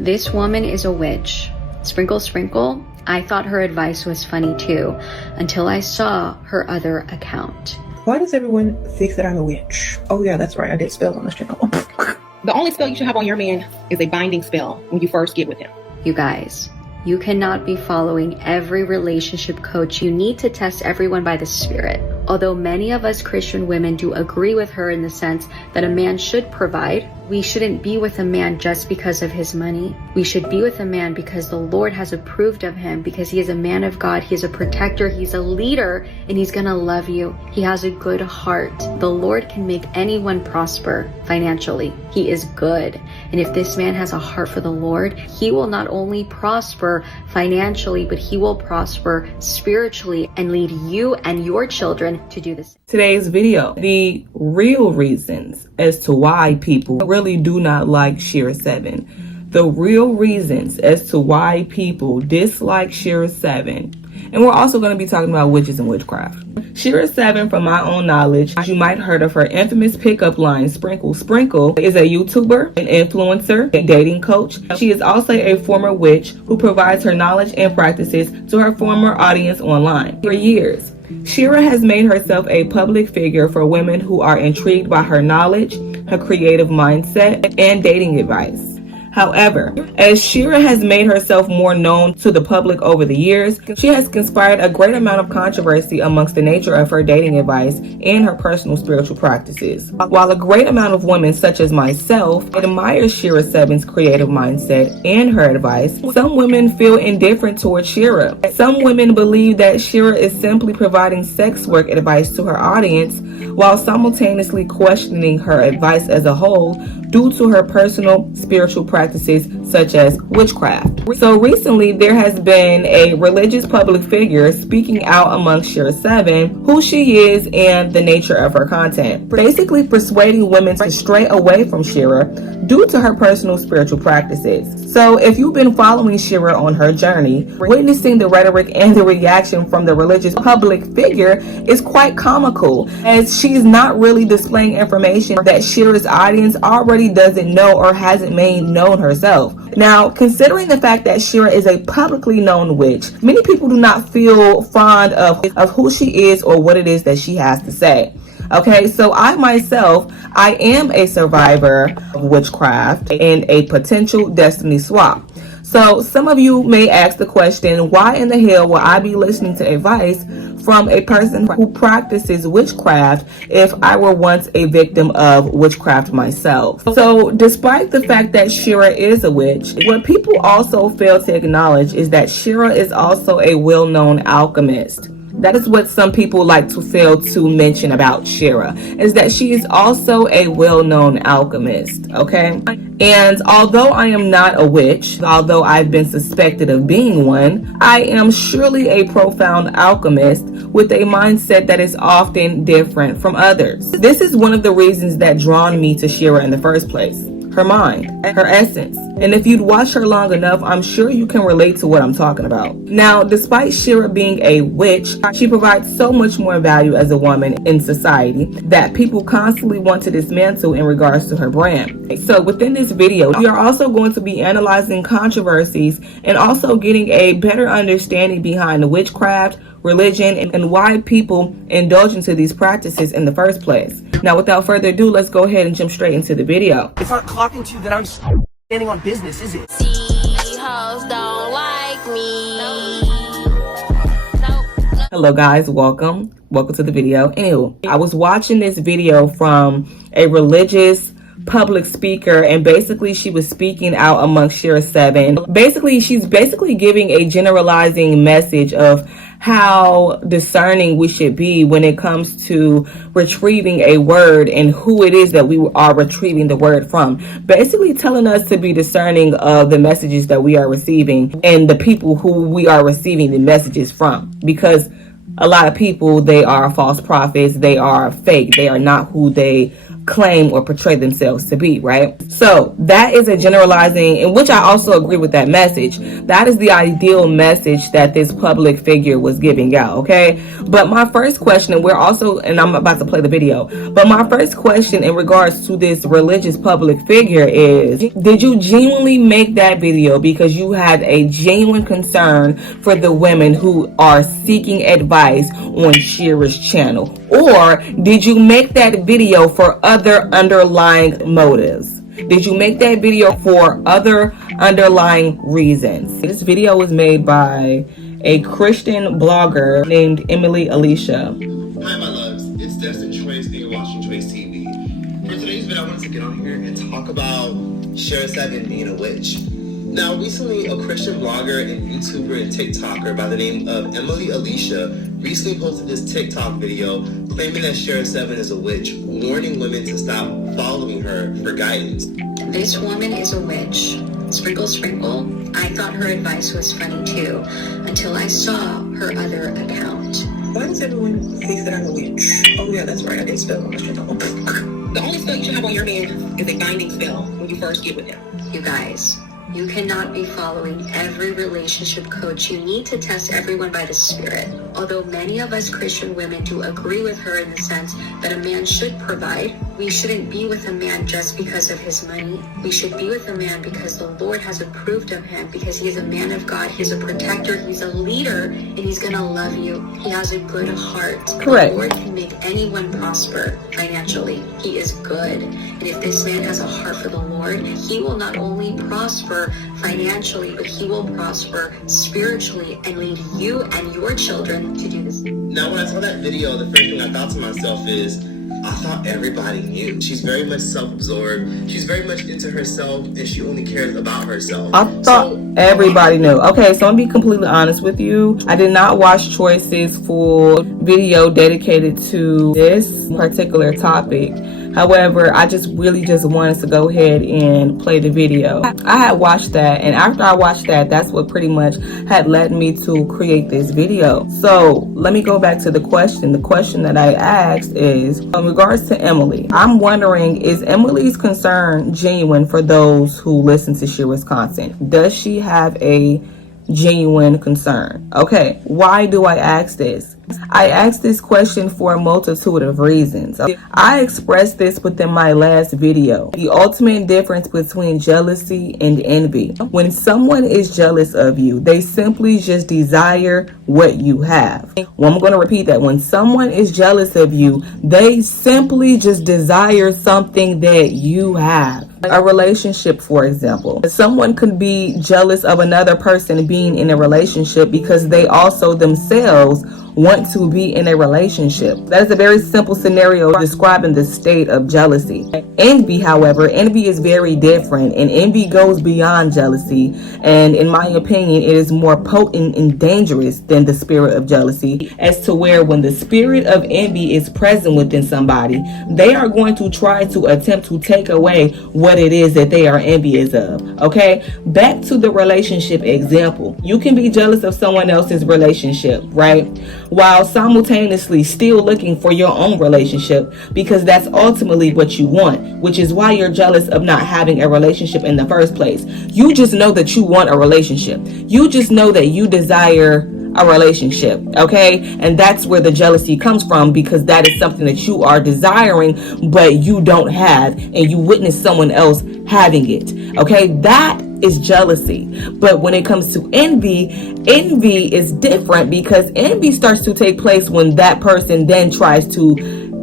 This woman is a witch. Sprinkle, sprinkle. I thought her advice was funny too, until I saw her other account. Why does everyone think that I'm a witch? Oh yeah, that's right, I did spells on this channel. The only spell you should have on your man is a binding spell when you first get with him. You guys, you cannot be following every relationship coach. You need to test everyone by the Spirit. Although many of us Christian women do agree with her in the sense that a man should provide, we shouldn't be with a man just because of his money. We should be with a man because the Lord has approved of him, because he is a man of God, he is a protector, he's a leader, and he's gonna love you. He has a good heart. The Lord can make anyone prosper financially. He is good. And if this man has a heart for the Lord, he will not only prosper financially, but he will prosper spiritually and lead you and your children to do this. Today's video, the real reasons as to why people really do not like Shera Seven. The real reasons as to why people dislike Shera Seven. And we're also going to be talking about witches and witchcraft. Shera Seven, from my own knowledge, you might have heard of her infamous pickup line, Sprinkle Sprinkle, is a YouTuber, an influencer, a dating coach. She is also a former witch who provides her knowledge and practices to her former audience online. For years, Shira has made herself a public figure for women who are intrigued by her knowledge, her creative mindset, and dating advice. However, as Shira has made herself more known to the public over the years, she has conspired a great amount of controversy amongst the nature of her dating advice and her personal spiritual practices. While a great amount of women, such as myself, admire Shera Seven's creative mindset and her advice, some women feel indifferent towards Shira. Some women believe that Shira is simply providing sex work advice to her audience, while simultaneously questioning her advice as a whole due to her personal spiritual practices such as witchcraft. So recently there has been a religious public figure speaking out amongst Shera Seven, who she is and the nature of her content, basically persuading women to stray away from Shera due to her personal spiritual practices. So if you've been following Shera on her journey, witnessing the rhetoric and the reaction from the religious public figure is quite comical, as she's not really displaying information that Shera's audience already doesn't know or hasn't made known herself. Now, considering the fact that Shera is a publicly known witch, many people do not feel fond of who she is or what it is that she has to say. Okay, so I myself, I am a survivor of witchcraft and a potential destiny swap. So some of you may ask the question, why in the hell will I be listening to advice from a person who practices witchcraft if I were once a victim of witchcraft myself? So despite the fact that Shera is a witch, what people also fail to acknowledge is that Shera is also a well-known alchemist. That is what some people like to fail to mention about Shera, is that she is also a well-known alchemist, okay? And although I am not a witch, although I've been suspected of being one, I am surely a profound alchemist with a mindset that is often different from others. This is one of the reasons that drawn me to Shera in the first place. Her mind, her essence. And if you'd watch her long enough, I'm sure you can relate to what I'm talking about. Now, despite Shera being a witch, she provides so much more value as a woman in society that people constantly want to dismantle in regards to her brand. So within this video, we are also going to be analyzing controversies and also getting a better understanding behind the witchcraft, religion, and why people indulge into these practices in the first place. Now, without further ado, let's go ahead and jump straight into the video. It's not clocking to you that I'm standing on business, is it? Hoes don't like me. Hello guys, welcome to the video. Anyway, I was watching this video from a religious public speaker, and basically she was speaking out amongst Shera Seven. Basically, she's giving a generalizing message of how discerning we should be when it comes to retrieving a word and who it is that we are retrieving the word from. Basically telling us to be discerning of the messages that we are receiving and the people who we are receiving the messages from. Because a lot of people, they are false prophets, they are fake, they are not who they claim or portray themselves to be, right? So that is a generalizing, in which I also agree with that message. That is the ideal message that this public figure was giving out, okay? But my first question, and I'm about to play the video, but my first question in regards to this religious public figure is, did you genuinely make that video because you had a genuine concern for the women who are seeking advice on Shira's channel? Or did you make that video for other underlying motives? Did you make that video for other underlying reasons? This video was made by a Christian blogger named Emily Alicia. Hi, my loves. It's Destin Trace, and you're watching Trace TV. For today's video, I wanted to get on here and talk about Shera Seven being a witch. Now, recently, a Christian blogger and YouTuber and TikToker by the name of Emily Alicia recently posted this TikTok video claiming that Shera Seven is a witch, warning women to stop following her for guidance. This woman is a witch. Sprinkle, sprinkle. I thought her advice was funny too, until I saw her other account. Why does everyone think that I'm a witch? Oh yeah, that's right, I did spell on The only spell you should have on your man is a binding spell when you first get with him. You guys, you cannot be following every relationship coach. You need to test everyone by the Spirit. Although many of us Christian women do agree with her in the sense that a man should provide, we shouldn't be with a man just because of his money. We should be with a man because the Lord has approved of him, because he is a man of God, he's a protector, he's a leader, and he's gonna love you. He has a good heart. Correct. The Lord can make anyone prosper financially. He is good. And if this man has a heart for the Lord, he will not only prosper financially, but he will prosper spiritually and lead you and your children to do this. Now, when I saw that video, the first thing I thought to myself is, I thought everybody knew. She's very much self-absorbed. She's very much into herself, and she only cares about herself. I thought everybody knew. Okay, so I'm gonna be completely honest with you. I did not watch Choice's full video dedicated to this particular topic. However, I really wanted to go ahead and play the video. I had watched that, and after I watched that, that's what pretty much had led me to create this video. So let me go back to the question. The question that I asked is, in regards to Emily, I'm wondering, is Emily's concern genuine for those who listen to Shira's content? Does she have a genuine concern? Okay, why do I ask this? I asked this question for a multitude of reasons. I expressed this within my last video. The ultimate difference between jealousy and envy. When someone is jealous of you, they simply just desire what you have. Well, I'm going to repeat that. When someone is jealous of you, they simply just desire something that you have. A relationship, for example. Someone could be jealous of another person being in a relationship because they also themselves want to be in a relationship. That is a very simple scenario describing the state of jealousy. Envy, however, envy is very different, and envy goes beyond jealousy, and in my opinion, it is more potent and dangerous than the spirit of jealousy, as to where when the spirit of envy is present within somebody, they are going to try to attempt to take away what it is that they are envious of. Okay, back to the relationship example. You can be jealous of someone else's relationship, right, while simultaneously still looking for your own relationship, because that's ultimately what you want, which is why you're jealous of not having a relationship in the first place. You just know that you want a relationship. You just know that you desire a relationship, okay? And that's where the jealousy comes from, because that is something that you are desiring but you don't have, and you witness someone else having it, okay? That is jealousy. But when it comes to envy is different, because envy starts to take place when that person then tries to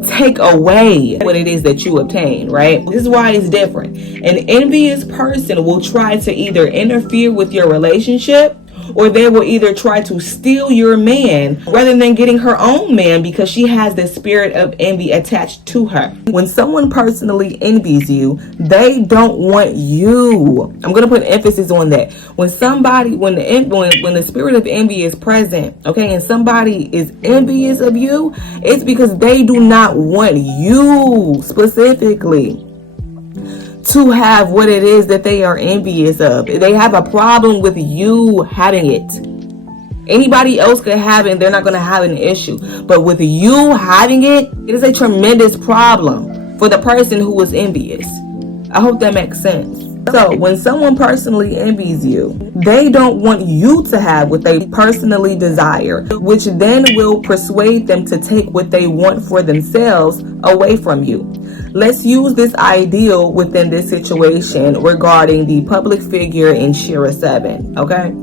take away what it is that you obtain, right? This is why it's different. An envious person will try to either interfere with your relationship, or they will either try to steal your man rather than getting her own man, because she has the spirit of envy attached to her. When someone personally envies you, they don't want you. I'm going to put emphasis on that. When the spirit of envy is present, okay, and somebody is envious of you, it's because they do not want you specifically to have what it is that they are envious of. They have a problem with you having it. Anybody else could have it and they're not going to have an issue. But with you having it, it is a tremendous problem. for the person who is envious. I hope that makes sense. So when someone personally envies you, they don't want you to have what they personally desire, which then will persuade them to take what they want for themselves away from you. Let's use this ideal within this situation regarding the public figure in Shera Seven, okay?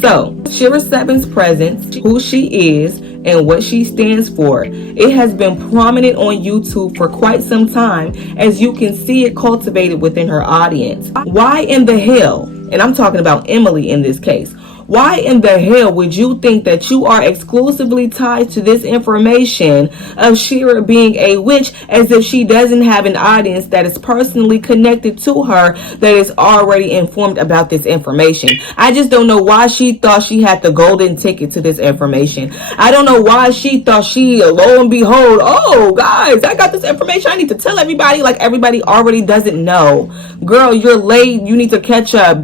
So, Shera Seven's presence, who she is, and what she stands for, it has been prominent on YouTube for quite some time, as you can see it cultivated within her audience. Why in the hell, and I'm talking about Emily in this case, why in the hell would you think that you are exclusively tied to this information of Shira being a witch, as if she doesn't have an audience that is personally connected to her that is already informed about this information? I just don't know why she thought she had the golden ticket to this information. I don't know why she thought she, lo and behold, oh guys, I got this information, I need to tell everybody, like everybody already doesn't know. Girl, you're late, you need to catch up.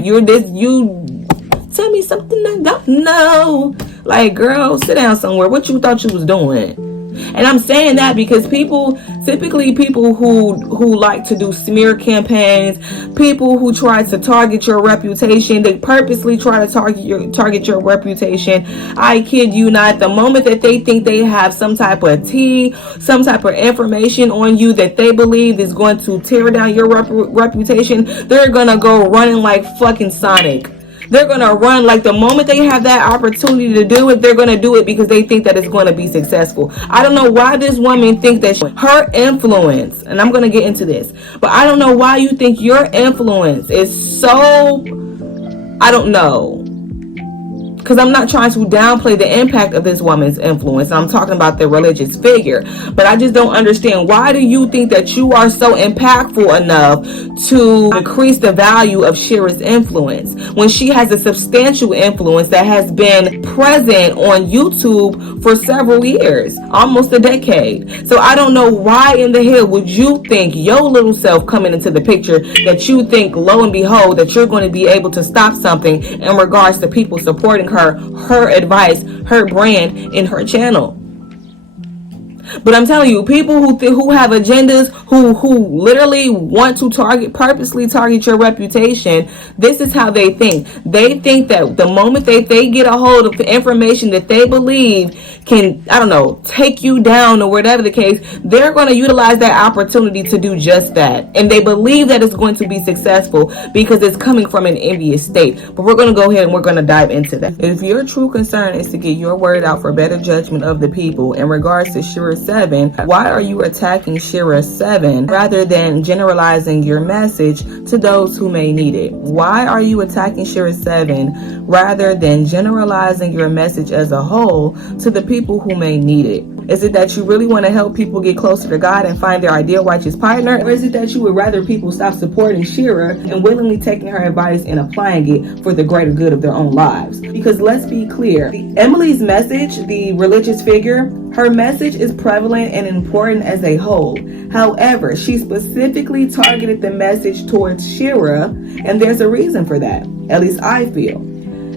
Tell me something I don't know. Like, girl, sit down somewhere. What you thought you was doing? And I'm saying that because typically people who like to do smear campaigns, people who try to target your reputation, they purposely try to target your reputation. I kid you not, the moment that they think they have some type of tea, some type of information on you that they believe is going to tear down your reputation, they're gonna go running like fucking Sonic. They're going to run, like the moment they have that opportunity to do it, they're going to do it because they think that it's going to be successful. I don't know why this woman thinks that her influence, and I'm going to get into this, but I don't know why you think your influence is so, I don't know. Because I'm not trying to downplay the impact of this woman's influence. I'm talking about the religious figure. But I just don't understand. Why do you think that you are so impactful enough to increase the value of Shira's influence when she has a substantial influence that has been present on YouTube for several years, almost a decade? So I don't know why in the hell would you think, your little self coming into the picture, that you think, lo and behold, that you're going to be able to stop something in regards to people supporting her advice, her brand, in her channel. But I'm telling you, people who have agendas, who literally want to purposely target your reputation, this is how they think. They think that the moment they get a hold of the information that they believe can, I don't know, take you down or whatever the case, they're going to utilize that opportunity to do just that. And they believe that it's going to be successful because it's coming from an envious state. But we're going to go ahead and we're going to dive into that. If your true concern is to get your word out for better judgment of the people in regards to Shera Seven, why are you attacking Shera Seven rather than generalizing your message to those who may need it? Why are you attacking Shera Seven rather than generalizing your message as a whole to the people who may need it? Is it that you really want to help people get closer to God and find their ideal righteous partner? Or is it that you would rather people stop supporting Shira and willingly taking her advice and applying it for the greater good of their own lives? Because let's be clear, Emily's message, the religious figure, her message is prevalent and important as a whole. However, she specifically targeted the message towards Shira, and there's a reason for that. At least I feel.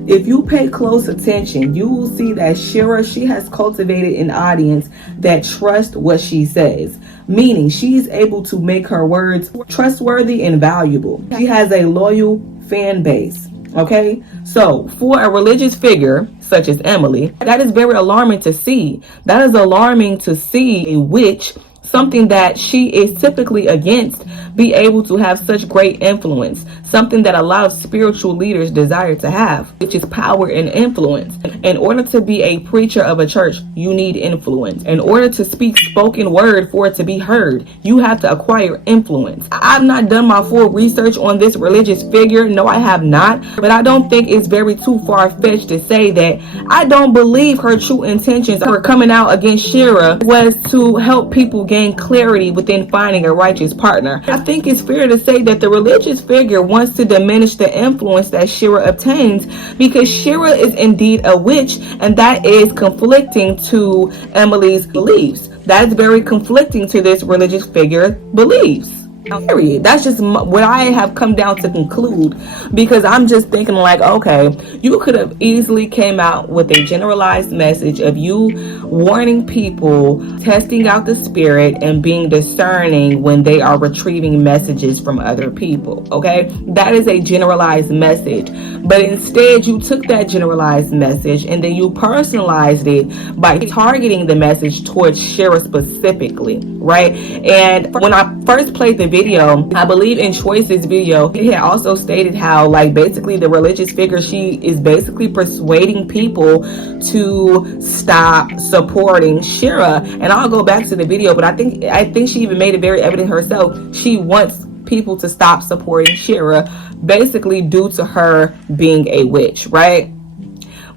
If you pay close attention, you will see that Shira, she has cultivated an audience that trusts what she says, meaning she's able to make her words trustworthy and valuable. She has a loyal fan base. Okay, so for a religious figure such as Emily, that is very alarming to see. That is alarming to see a witch, something that she is typically against, be able to have such great influence, something that a lot of spiritual leaders desire to have, which is power and influence. In order to be a preacher of a church, you need influence. In order to speak spoken word for it to be heard, you have to acquire influence. I've not done my full research on this religious figure. No, I have not. But I don't think it's very too far-fetched to say that I don't believe her true intentions for coming out against Shira was to help people gain clarity within finding a righteous partner. I think it's fair to say that the religious figure wants to diminish the influence that Shira obtains because Shira is indeed a witch, and that is conflicting to Emily's beliefs. That is very conflicting to this religious figure beliefs. Period. That's just what I have come down to conclude, because I'm just thinking like, okay, you could have easily came out with a generalized message of you warning people, testing out the spirit, and being discerning when they are retrieving messages from other people. Okay, that is a generalized message, but instead you took that generalized message and then you personalized it by targeting the message towards Shira specifically, right? And when I first played the video, I believe in Choice's video, it had also stated how, like, basically the religious figure, she is basically persuading people to stop supporting Shira. And I'll go back to the video, but I think she even made it very evident herself. She wants people to stop supporting Shira, basically due to her being a witch, right?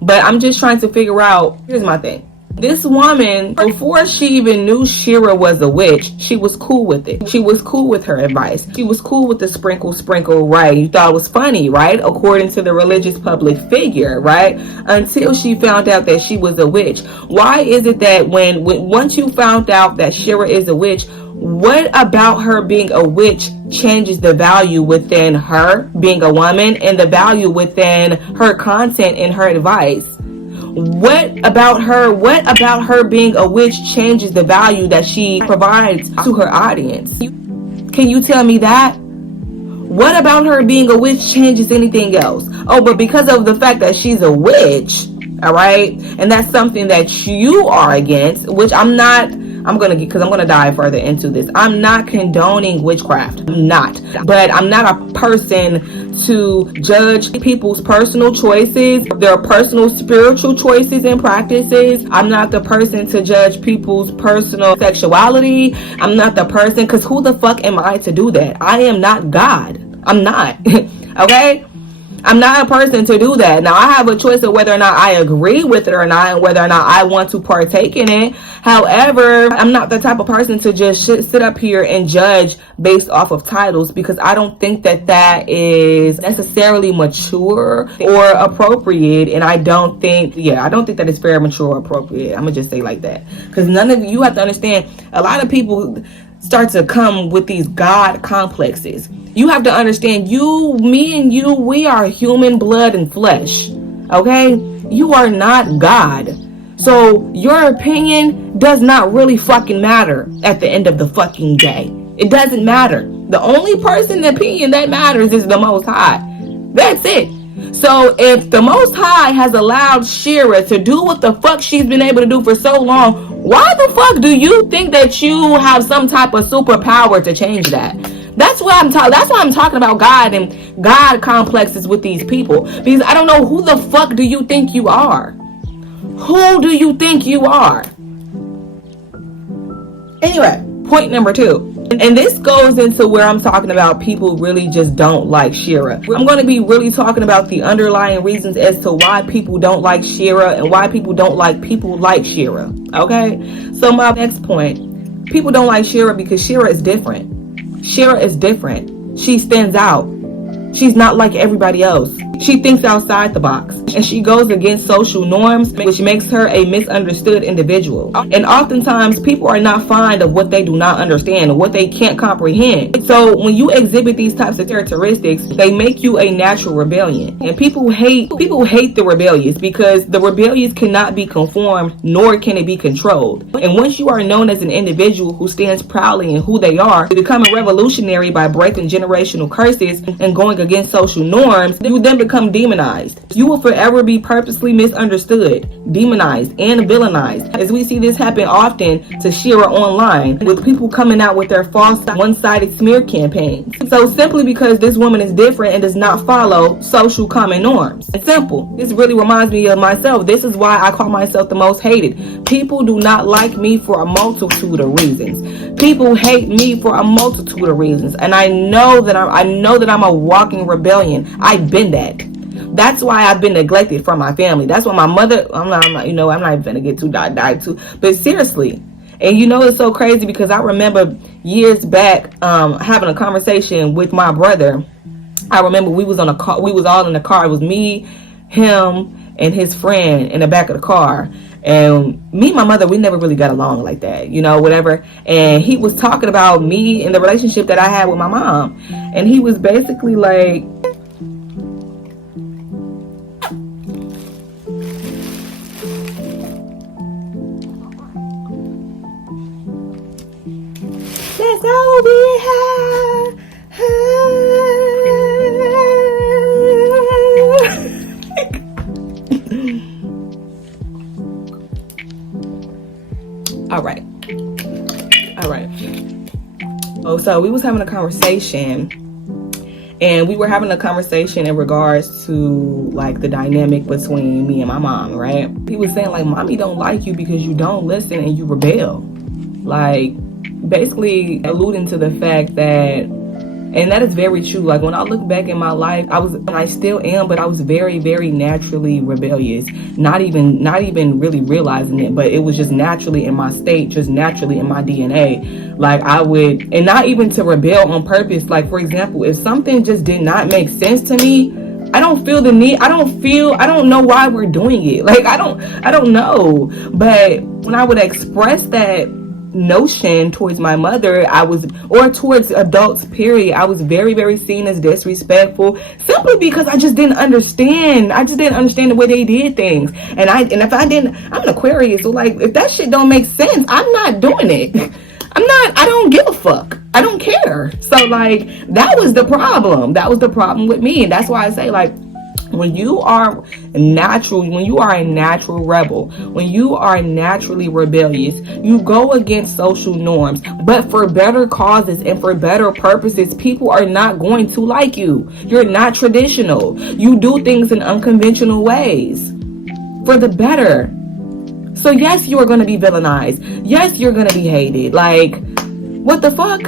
But I'm just trying to figure out, here's my thing. This woman, before she even knew Shira was a witch, she was cool with it. She was cool with her advice. She was cool with the sprinkle, right? You thought it was funny, right? According to the religious public figure, right? Until she found out that she was a witch. Why is it that once you found out that Shira is a witch, what about her being a witch changes the value within her being a woman and the value within her content and her advice? What about her being a witch changes the value that she provides to her audience? Can you tell me that? What about her being a witch changes anything else? Oh, but because of the fact that she's a witch, all right, and that's something that you are against, which I'm gonna dive further into this. I'm not condoning witchcraft. I'm not. But I'm not a person to judge people's personal choices, their personal spiritual choices and practices. I'm not the person to judge people's personal sexuality. I'm not the person, because who the fuck am I to do that? I am not God. I'm not. Okay? I'm not a person to do that. Now, I have a choice of whether or not I agree with it or not, and whether or not I want to partake in it. However, I'm not the type of person to just sit up here and judge based off of titles, because I don't think that is necessarily mature or appropriate. And I don't think that it's very mature or appropriate. I'm gonna just say like that, because you have to understand, a lot of people start to come with these God complexes. You have to understand, me and you, we are human blood and flesh. Okay? You are not God. So your opinion does not really fucking matter at the end of the fucking day. It doesn't matter. The only person's opinion that matters is the Most High. That's it. So if the Most High has allowed Shira to do what the fuck she's been able to do for so long, why the fuck do you think that you have some type of superpower to change that? That's why I'm talking about God and God complexes with these people. Because I don't know, who the fuck do you think you are? Who do you think you are? Anyway, point number 2. And this goes into where I'm talking about people really just don't like Shira. I'm going to be really talking about the underlying reasons as to why people don't like Shira and why people don't like people like Shira. Okay? So my next point. People don't like Shira because Shira is different. Shira is different. She stands out. She's not like everybody else. She thinks outside the box, and she goes against social norms, which makes her a misunderstood individual. And oftentimes people are not fond of what they do not understand or what they can't comprehend. So when you exhibit these types of characteristics, they make you a natural rebellion. And people hate the rebellious, because the rebellious cannot be conformed, nor can it be controlled. And once you are known as an individual who stands proudly in who they are, you become a revolutionary by breaking generational curses and going against social norms, you then become demonized. You will forever be purposely misunderstood, demonized, and villainized, as we see this happen often to Shira online, with people coming out with their false one-sided smear campaigns. So simply because this woman is different and does not follow social common norms. It's simple. This really reminds me of myself. This is why I call myself the most hated. People do not like me for a multitude of reasons. People hate me for a multitude of reasons, and I know that I'm a walking rebellion. I've been that. That's why I've been neglected from my family. That's why my mother, I'm not even gonna get too died too. But seriously, and it's so crazy, because I remember years back having a conversation with my brother. I remember we was all in the car. It was me, him, and his friend in the back of the car. And me and my mother, we never really got along like that, you know, whatever. And he was talking about me and the relationship that I had with my mom. And he was basically like, that's all we have. All right. Oh, so we was having a conversation, and we were having a conversation in regards to like the dynamic between me and my mom, right? He was saying like, mommy don't like you because you don't listen and you rebel. Like, basically alluding to the fact that, and that is very true. Like, when I look back in my life, I still am, but I was very, very naturally rebellious. Not even really realizing it, but it was just naturally in my state, just naturally in my DNA. Like, I would, and not even to rebel on purpose. Like, for example, if something just did not make sense to me, I don't feel the need. I don't know why we're doing it. Like, I don't know. But when I would express that notion towards my mother, or towards adults, period, I was very, very seen as disrespectful, simply because I just didn't understand. The way they did things. And if I didn't, I'm an Aquarius, so like, if that shit don't make sense, I'm not doing it. I don't give a fuck. I don't care. So like, that was the problem with me. And that's why I say, like, when you are a natural rebel, when you are naturally rebellious, you go against social norms, but for better causes and for better purposes. People are not going to like you. You're not traditional. You do things in unconventional ways for the better. So yes, you are going to be villainized. Yes, you're going to be hated. Like, what the fuck?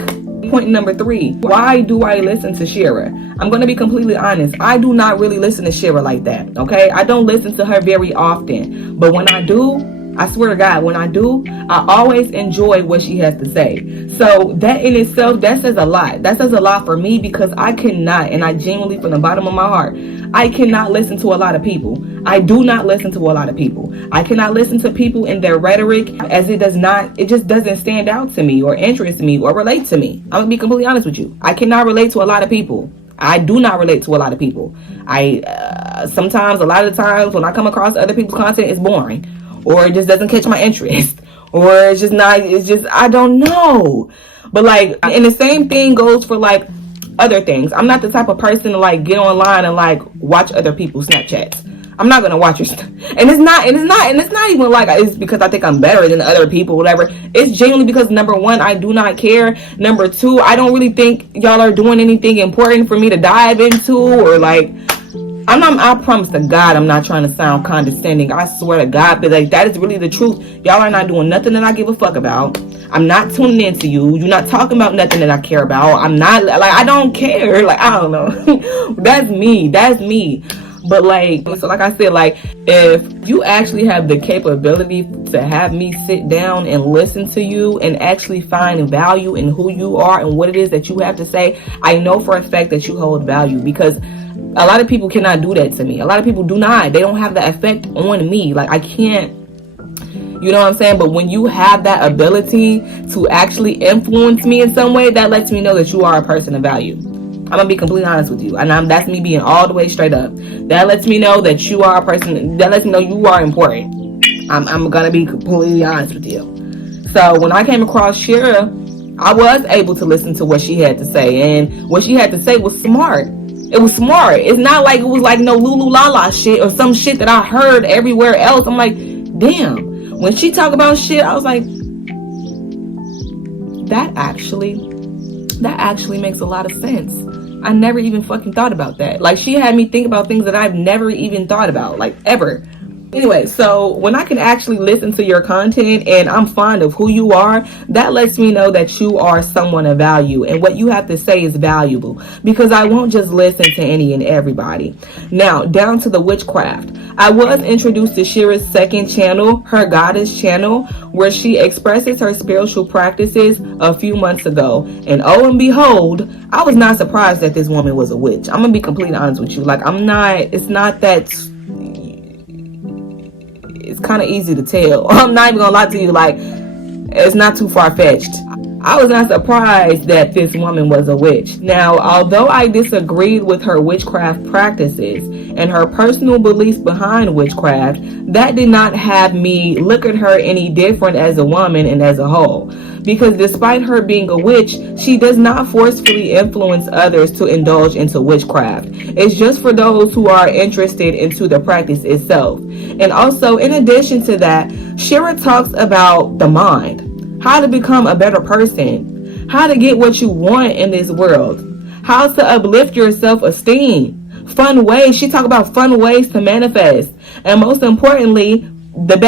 Point number 3. Why do I listen to Shira? I'm going to be completely honest. I do not really listen to Shira like that. Okay? I don't listen to her very often. But when I do, I swear to God, when I do, I always enjoy what she has to say. So that in itself, that says a lot. That says a lot for me, because I cannot, and I genuinely, from the bottom of my heart, I cannot listen to a lot of people. I do not listen to a lot of people. I cannot listen to people in their rhetoric, as it just doesn't stand out to me or interest me or relate to me. I'm gonna be completely honest with you. I cannot relate to a lot of people. I do not relate to a lot of people. Sometimes, a lot of the times, when I come across other people's content, it's boring, or it just doesn't catch my interest, or I don't know. But like, and the same thing goes for like other things. I'm not the type of person to like get online and like watch other people's Snapchats. I'm not gonna watch your stuff. And it's not even like it's because I think I'm better than other people, whatever. It's genuinely because, number 1, I do not care. Number 2, I don't really think y'all are doing anything important for me to dive into, or like, I promise to God, I'm not trying to sound condescending. I swear to God, but like, that is really the truth. Y'all are not doing nothing that I give a fuck about. I'm not tuning into you. You're not talking about nothing that I care about. I'm not, like, I don't care. Like, I don't know. That's me. But like, so like I said, like, if you actually have the capability to have me sit down and listen to you and actually find value in who you are and what it is that you have to say, I know for a fact that you hold value, because a lot of people cannot do that to me. A lot of people do not. They don't have the effect on me. Like, I can't, you know what I'm saying? But when you have that ability to actually influence me in some way, that lets me know that you are a person of value. I'm gonna be completely honest with you, and that's me being all the way straight up. That lets me know that you are a person. That lets me know you are important. I'm gonna be completely honest with you. So when I came across Shira, I was able to listen to what she had to say, and what she had to say was smart. It was smart. It's not like it was like no Lulu Lala shit or some shit that I heard everywhere else. I'm like, damn. When she talk about shit, I was like, that actually makes a lot of sense. I never even fucking thought about that. Like, she had me think about things that I've never even thought about, like, ever. Anyway, so when I can actually listen to your content and I'm fond of who you are, that lets me know that you are someone of value and what you have to say is valuable, because I won't just listen to any and everybody. Now, down to the witchcraft. I was introduced to Shira's second channel, her goddess channel, where she expresses her spiritual practices a few months ago. And oh and behold, I was not surprised that this woman was a witch. I'm gonna be completely honest with you. Like, it's not that it's kind of easy to tell. I'm not even gonna lie to you, like, it's not too far-fetched. I was not surprised that this woman was a witch. Now, although I disagreed with her witchcraft practices and her personal beliefs behind witchcraft, that did not have me look at her any different as a woman and as a whole. Because despite her being a witch, she does not forcefully influence others to indulge into witchcraft. It's just for those who are interested into the practice itself. And also, in addition to that, Shira talks about the mind. How to become a better person, how to get what you want in this world, how to uplift your self-esteem, fun ways. She talk about fun ways to manifest, and most importantly, the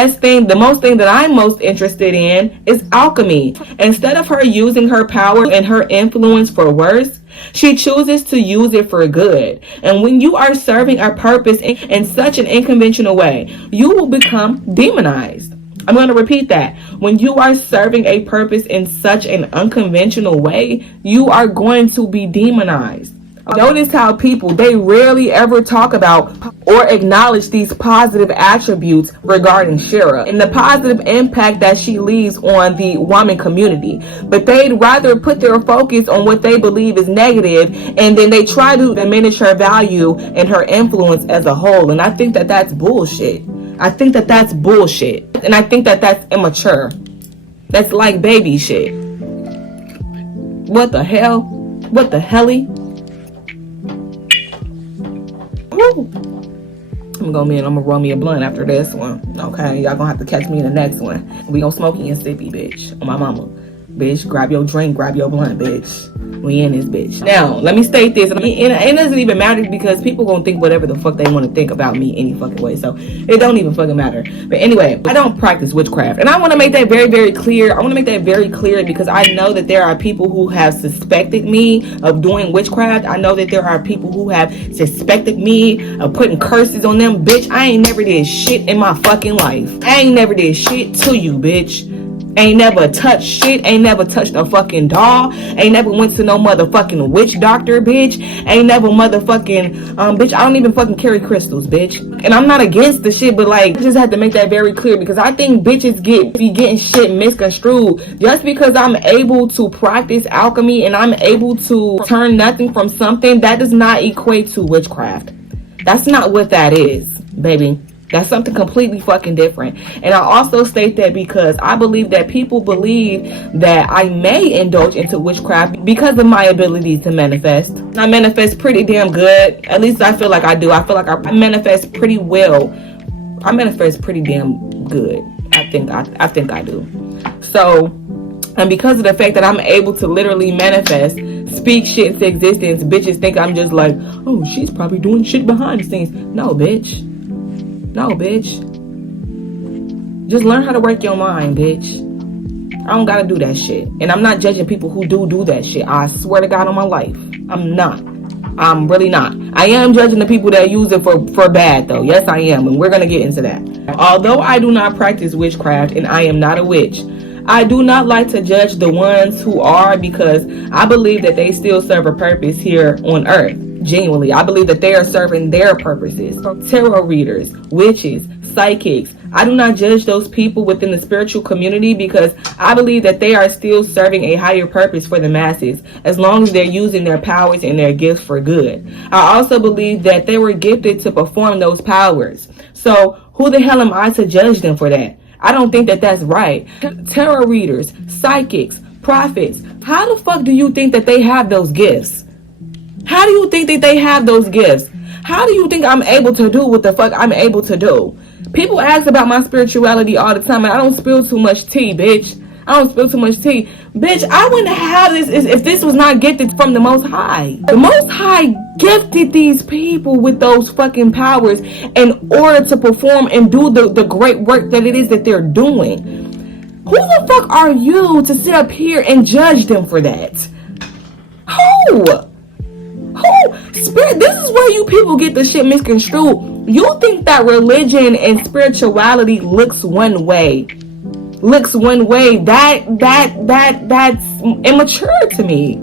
most thing that I'm most interested in is alchemy. Instead of her using her power and her influence for worse, she chooses to use it for good. And when you are serving a purpose in such an unconventional way, you will become demonized. I'm going to repeat that. When you are serving a purpose in such an unconventional way, you are going to be demonized. Notice how people, they rarely ever talk about or acknowledge these positive attributes regarding Shira and the positive impact that she leaves on the woman community. But they'd rather put their focus on what they believe is negative, and then they try to diminish her value and her influence as a whole. And I think that that's bullshit. I think that that's bullshit. And I think that that's immature. That's like baby shit. What the hell? What the helly? Woo. I'm gonna roll me a blunt after this one. Okay, y'all gonna have to catch me in the next one. We gonna smoky and sippy, bitch. On my mama. Bitch, grab your drink, grab your blunt, bitch. We in this bitch. Now, let me state this. It doesn't even matter because people gonna think whatever the fuck they want to think about me any fucking way. So, it don't even fucking matter. But anyway, I don't practice witchcraft. And I want to make that very, very clear. I want to make that very clear because I know that there are people who have suspected me of doing witchcraft. I know that there are people who have suspected me of putting curses on them. Bitch, I ain't never did shit in my fucking life. I ain't never did shit to you, bitch. Ain't never touched shit. Ain't never touched a fucking doll. Ain't never went to no motherfucking witch doctor, bitch. Ain't never motherfucking, bitch, I don't even fucking carry crystals, bitch. And I'm not against the shit, but like, I just have to make that very clear because I think bitches be getting shit misconstrued. Just because I'm able to practice alchemy and I'm able to turn nothing from something, that does not equate to witchcraft. That's not what that is, baby. That's something completely fucking different. And I also state that because I believe that people believe that I may indulge into witchcraft because of my abilities to manifest. I manifest pretty damn good. At least I feel like I do. I feel like I manifest pretty well. I manifest pretty damn good. I think I do. So, and because of the fact that I'm able to literally manifest, speak shit into existence, bitches think I'm just like, oh, she's probably doing shit behind the scenes. No, bitch. No, bitch. Just learn how to work your mind, bitch. I don't gotta do that shit. And I'm not judging people who do that shit. I swear to God on my life. I'm not. I'm really not. I am judging the people that use it for bad, though. Yes, I am. And we're gonna get into that. Although I do not practice witchcraft and I am not a witch, I do not like to judge the ones who are because I believe that they still serve a purpose here on earth. Genuinely, I believe that they are serving their purposes. Tarot readers, witches, psychics. I do not judge those people within the spiritual community because I believe that they are still serving a higher purpose for the masses as long as they're using their powers and their gifts for good. I also believe that they were gifted to perform those powers. So who the hell am I to judge them for that? I don't think that that's right. Tarot readers, psychics, prophets. How the fuck do you think that they have those gifts? How do you think that they have those gifts? How do you think I'm able to do what the fuck I'm able to do? People ask about my spirituality all the time, and I don't spill too much tea, bitch. I don't spill too much tea. Bitch, I wouldn't have this if this was not gifted from the Most High. The Most High gifted these people with those fucking powers in order to perform and do the great work that it is that they're doing. Who the fuck are you to sit up here and judge them for that? Who? Spirit, this is where you people get the shit misconstrued. You think that religion and spirituality looks one way. That's immature to me.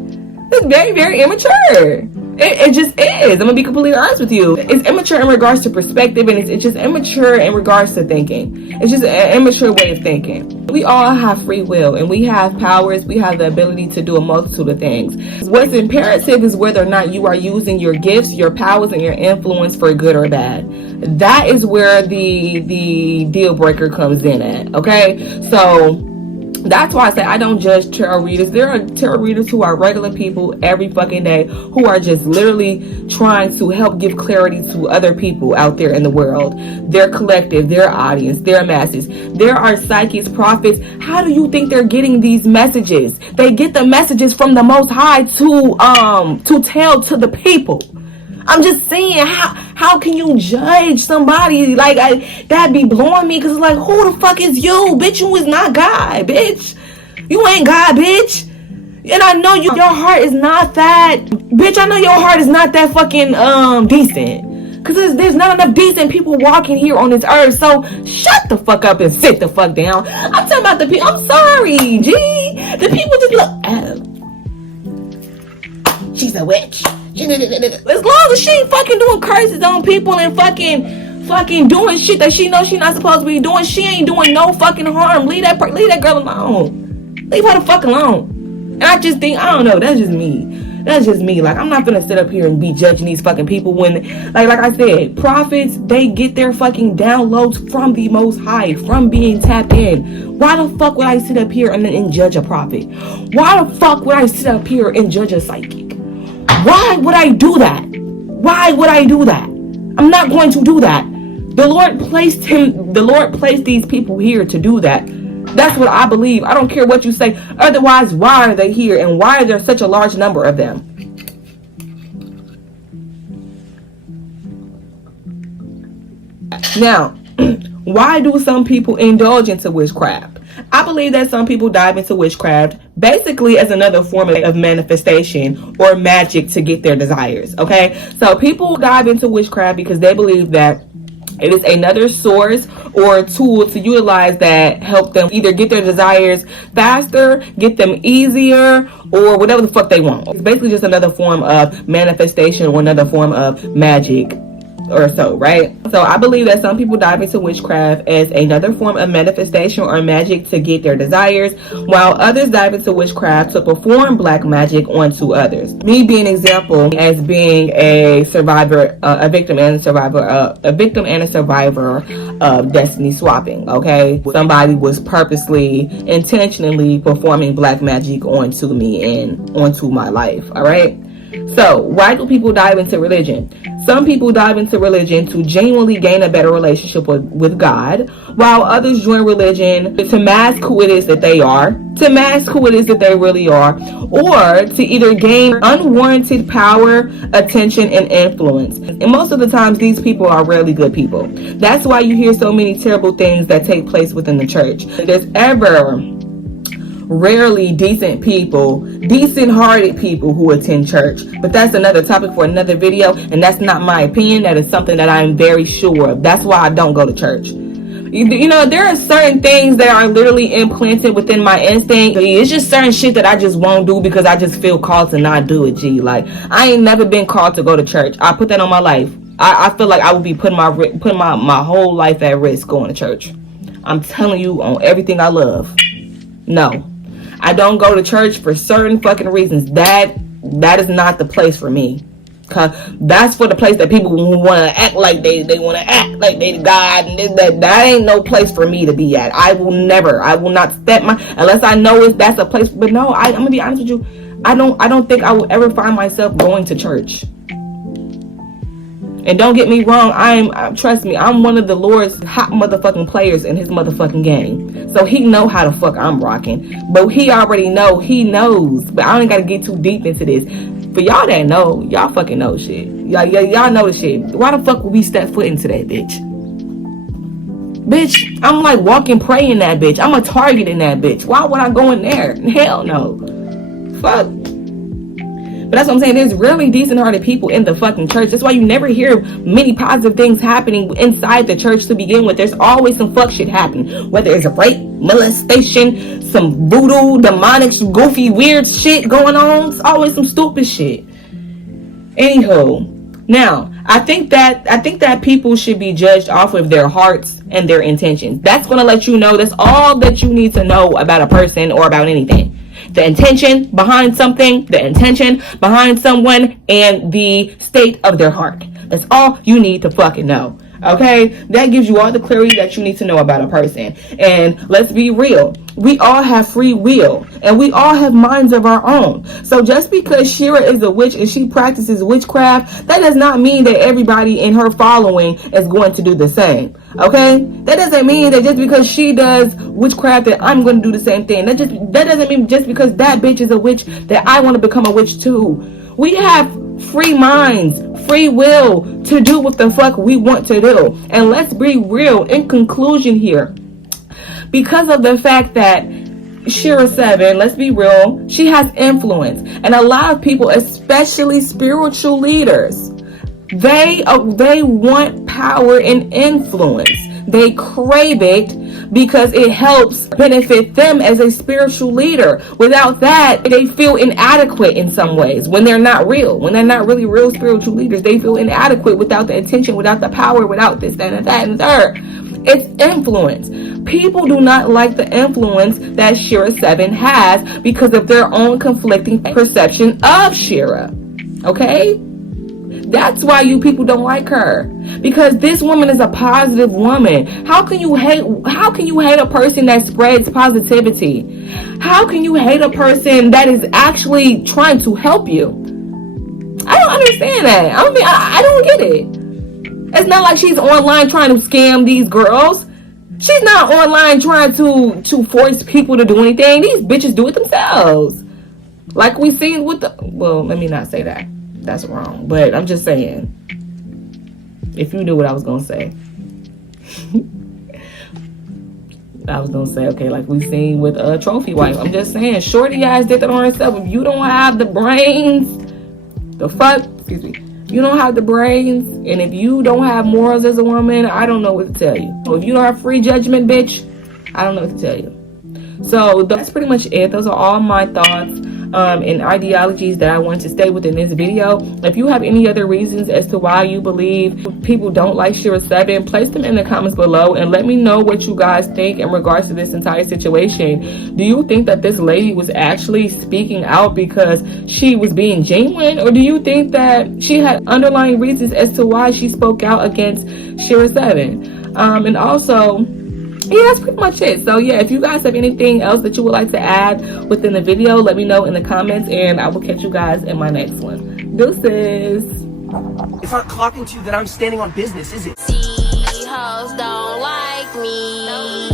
It's very, very immature. It just is. I'm gonna be completely honest with you. It's immature in regards to perspective, and it's just immature in regards to thinking. It's just an immature way of thinking. We all have free will, and we have powers. We have the ability to do a multitude of things. What's imperative is whether or not you are using your gifts, your powers, and your influence for good or bad. That is where the deal breaker comes in at. Okay, so that's why I say I don't judge tarot readers. There are tarot readers who are regular people every fucking day who are just literally trying to help give clarity to other people out there in the world, their collective, their audience, their masses. There are psychics, prophets. How do you think they're getting these messages? They get the messages from the Most High to tell to the people. I'm just saying, how can you judge somebody like that? Be blowing me, because it's like, who the fuck is you, bitch? You is not God, bitch. You ain't God, bitch. And I know your heart is not that, bitch. I know your heart is not that fucking decent, because there's not enough decent people walking here on this earth. So shut the fuck up and sit the fuck down. I'm talking about the people. I'm sorry, G. The people just look. She's a witch. As long as she ain't fucking doing curses on people and fucking doing shit that she knows she not supposed to be doing, she ain't doing no fucking harm. Leave that girl alone. Leave her the fuck alone. And I just think, I don't know, that's just me. Like, I'm not gonna sit up here and be judging these fucking people when, like I said, prophets, they get their fucking downloads from the Most High, from being tapped in. Why the fuck would I sit up here and judge a prophet? Why the fuck would I sit up here and judge a psychic? Why would I do that? I'm not going to do that. The Lord placed these people here to do that. That's what I believe. I don't care what you say. Otherwise, why are they here? And why are there such a large number of them? Now, why do some people indulge into witchcraft? I believe that some people dive into witchcraft basically as another form of manifestation or magic to get their desires. Okay, so people dive into witchcraft because they believe that it is another source or a tool to utilize that help them either get their desires faster, get them easier, or whatever the fuck they want. It's basically just another form of manifestation or another form of magic or so, right? So I believe that some people dive into witchcraft as another form of manifestation or magic to get their desires, while others dive into witchcraft to perform black magic onto others. Me being an example as being a survivor, a victim and a survivor of destiny swapping. Okay, somebody was purposely, intentionally performing black magic onto me and onto my life. All right. So, why do people dive into religion? Some people dive into religion to genuinely gain a better relationship with God, while others join religion to mask who it is that they are, to mask who it is that they really are, or to either gain unwarranted power, attention, and influence. And most of the times, these people are really good people. That's why you hear so many terrible things that take place within the church. There's rarely decent-hearted people who attend church. But that's another topic for another video, and that's not my opinion. That is something that I'm very sure of. That's why I don't go to church. You know, there are certain things that are literally implanted within my instinct. It's just certain shit that I just won't do because I just feel called to not do it, G. Like, I ain't never been called to go to church. I put that on my life. I feel like I would be putting my whole life at risk going to church. I'm telling you, on everything I love. No. I don't go to church for certain fucking reasons. That is not the place for me. Cause that's for the place that people want to act like they want to act like they God, and that ain't no place for me to be at. I will not step unless I know that's a place. But no, I'm gonna be honest with you. I don't think I will ever find myself going to church. And don't get me wrong, trust me, I'm one of the Lord's hot motherfucking players in his motherfucking game. So he know how the fuck I'm rocking. But he already he knows. But I don't gotta get too deep into this. For y'all that know, y'all fucking know shit. Y'all know the shit. Why the fuck would we step foot into that bitch? Bitch, I'm like walking prey in that bitch. I'm a target in that bitch. Why would I go in there? Hell no. Fuck. But that's what I'm saying. There's really decent-hearted people in the fucking church. That's why you never hear many positive things happening inside the church to begin with. There's always some fuck shit happening. Whether it's a rape, molestation, some voodoo, demonic, goofy, weird shit going on. It's always some stupid shit. Anywho, now I think that people should be judged off of their hearts and their intentions. That's gonna let you know. That's all that you need to know about a person or about anything. The intention behind something, the intention behind someone, and the state of their heart. That's all you need to fucking know. Okay? That gives you all the clarity that you need to know about a person. And let's be real. We all have free will. And we all have minds of our own. So just because Shira is a witch and she practices witchcraft, that does not mean that everybody in her following is going to do the same. Okay? That doesn't mean that just because she does witchcraft that I'm going to do the same thing. That doesn't mean just because that bitch is a witch that I want to become a witch too. We have free minds, free will to do what the fuck we want to do. And let's be real, in conclusion here, because of the fact that Shera Seven, let's be real, she has influence. And a lot of people, especially spiritual leaders, they want power and influence. They crave it because it helps benefit them as a spiritual leader. Without that, they feel inadequate in some ways when they're not real. When they're not really real spiritual leaders, they feel inadequate without the attention, without the power, without this, that, and that, and third. It's influence. People do not like the influence that Shera Seven has because of their own conflicting perception of Shira. Okay? That's why you people don't like her, because this woman is a positive woman. How can you hate a person that spreads positivity? How can you hate a person that is actually trying to help you? I don't understand that. I don't get it. It's not like she's online trying to scam these girls. She's not online trying to force people to do anything. These bitches do it themselves. Like we seen with the, well, let me not say that. That's wrong. But I'm just saying, if you knew what I was going to say. I was going to say, okay, like we seen with a trophy wife. I'm just saying, shorty ass did that on herself. If you don't have the brains, you don't have the brains, and if you don't have morals as a woman, I don't know what to tell you. So if you don't have free judgment, bitch, I don't know what to tell you. So that's pretty much it. Those are all my thoughts and ideologies that I want to stay within this video. If you have any other reasons as to why you believe people don't like Shera Seven, place them in the comments below and let me know what you guys think in regards to this entire situation. Do you think that this lady was actually speaking out because she was being genuine, or do you think that she had underlying reasons as to why she spoke out against Shera Seven? And also, yeah, that's pretty much it. So yeah, if you guys have anything else that you would like to add within the video, let me know in the comments, and I will catch you guys in my next one. Deuces. It's not clocking to you that I'm standing on business, is it? See, hoes don't like me.